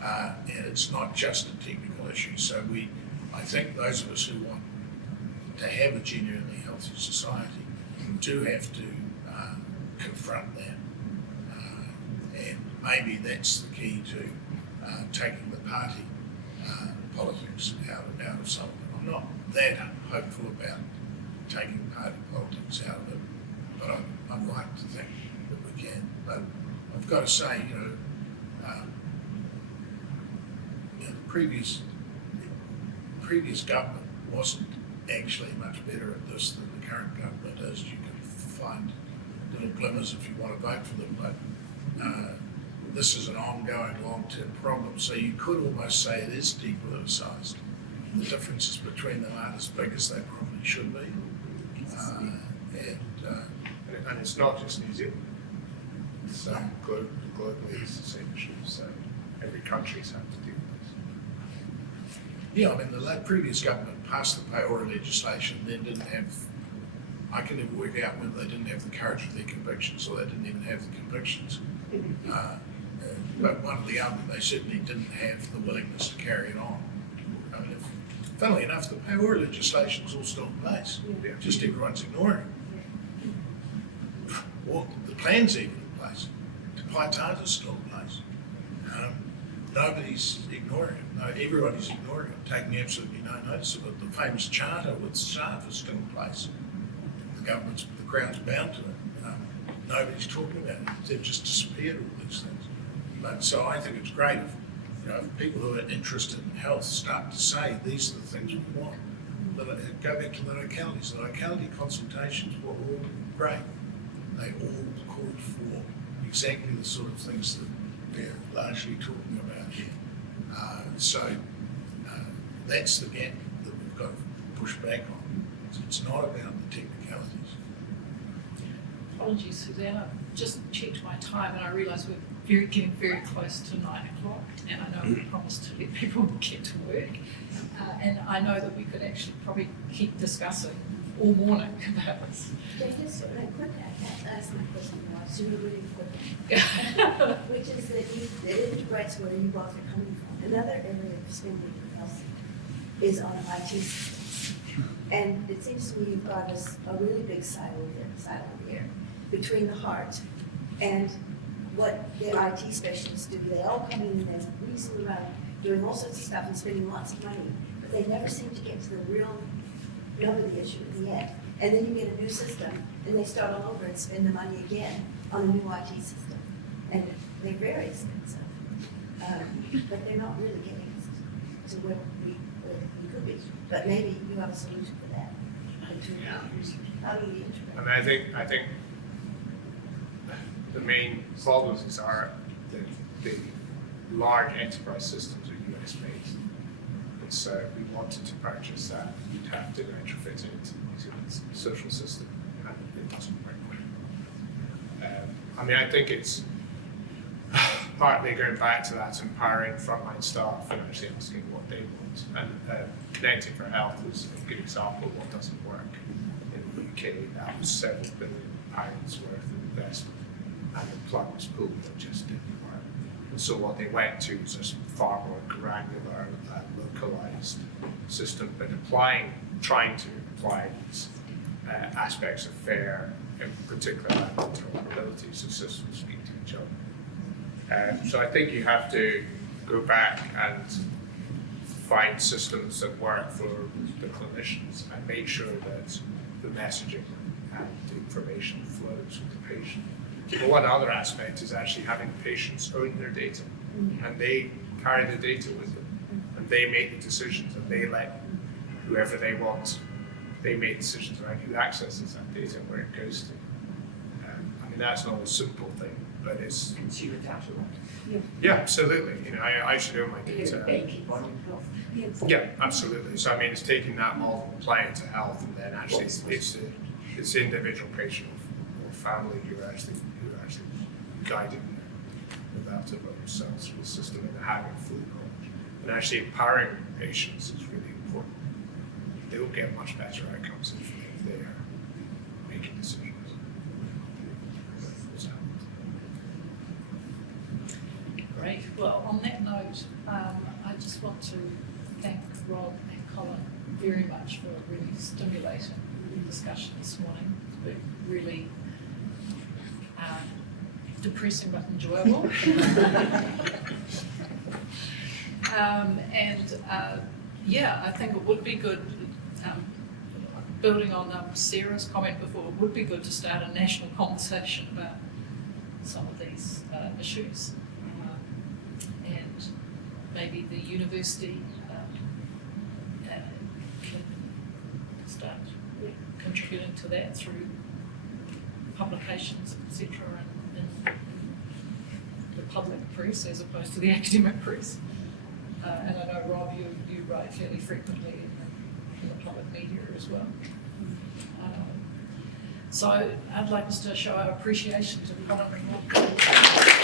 And it's not just a technical issue. So I think those of us who want to have a genuinely healthy society do have to confront that. And maybe that's the key to taking the party politics out of some of it. I'm not that hopeful about taking party politics out of it, but I'd like to think that we can. But I've got to say, the previous government wasn't actually much better at this than the current government is. You can find little glimmers if you want to vote for them, but this is an ongoing long-term problem, so you could almost say it is depoliticised. The differences between them aren't as big as they probably should be. And it's not just New Zealand. It's globally it's the same issue, so every country's had to deal with this. Yeah, I mean, the previous government passed the Aotearoa legislation, then didn't have, I can never work out whether they didn't have the courage of their convictions or they didn't even have the convictions. But one or the other, they certainly didn't have the willingness to carry it on. I mean, funnily enough, the Aotearoa legislation is all still in place, just everyone's ignoring it. Well, the plan's even in place. The Paitata is still in place. Nobody's ignoring it. No, everybody's ignoring it, taking absolutely no notice of it. The famous charter with staff is still in place. The Crown's bound to it. Nobody's talking about it. They've just disappeared, all these things. But so I think it's great if people who are interested in health start to say these are the things we want. Go back to the localities. The locality consultations were all great. They all called for exactly the sort of things that we're largely talking about here. So that's the gap that we've got to push back on. It's not about the technicalities. Apologies, Suzanne, I've just checked my time and I realise we're getting very close to 9 o'clock, and I know we promised to let people get to work. And I know that we could actually probably keep discussing all morning about this. Just really quick, I asked my question was really quick, which is that it integrates where you both are coming from. Another area of spending else is on IT systems. And it seems to me you've got a really big silo there between the heart and what the IT specialists do. They all come in and they're weaseling around doing all sorts of stuff and spending lots of money, but they never seem to get to the real nub of the issue in the end. And then you get a new system and they start all over and spend the money again on a new IT system. And they're very expensive, but they're not really getting to where we could be. But maybe you have a solution for that. How do you integrate? I mean, I think the main problems are the large enterprise systems are US based. And so if we wanted to purchase that, you'd have to retrofit it into New Zealand's social system, and it doesn't work well. I mean, I think it's partly going back to that empowering frontline staff and actually asking what they want. And Connecting for Health is a good example of what doesn't work. In the UK, that was several £billion worth of investment, and the plug was pulled, it just didn't work. And so what they went to was a far more granular, localized system, but trying to apply these aspects of FAIR, in particular interoperability, so systems speak to each other. So I think you have to go back and find systems that work for the clinicians and make sure that the messaging and the information flows with the patient. But one other aspect is actually having patients own their data, and they carry the data with them, and they make the decisions, and they let whoever they want, they make decisions around who accesses that data and where it goes to. I mean, that's not a simple thing, but it's Consumer data. yeah, absolutely. You know, I should own my data. Yeah, absolutely. So I mean, it's taking that model and applying it to health, and then actually it's the individual patient or family who are actually guiding them. without developing themselves through the system and having full knowledge. And actually empowering patients is really important. They will get much better outcomes if they are making decisions. So. Great. Well, on that note, I just want to thank Rob and Colin very much for a really stimulating discussion this morning. It's been really depressing but enjoyable. Yeah, I think it would be good, building on Sarah's comment before, it would be good to start a national conversation about some of these issues. And maybe the university can start contributing to that through publications, etc., in the public press as opposed to the academic press. And I know, Rob, you write fairly frequently in the public media as well. So I'd like us to show our appreciation to Colin and Rob.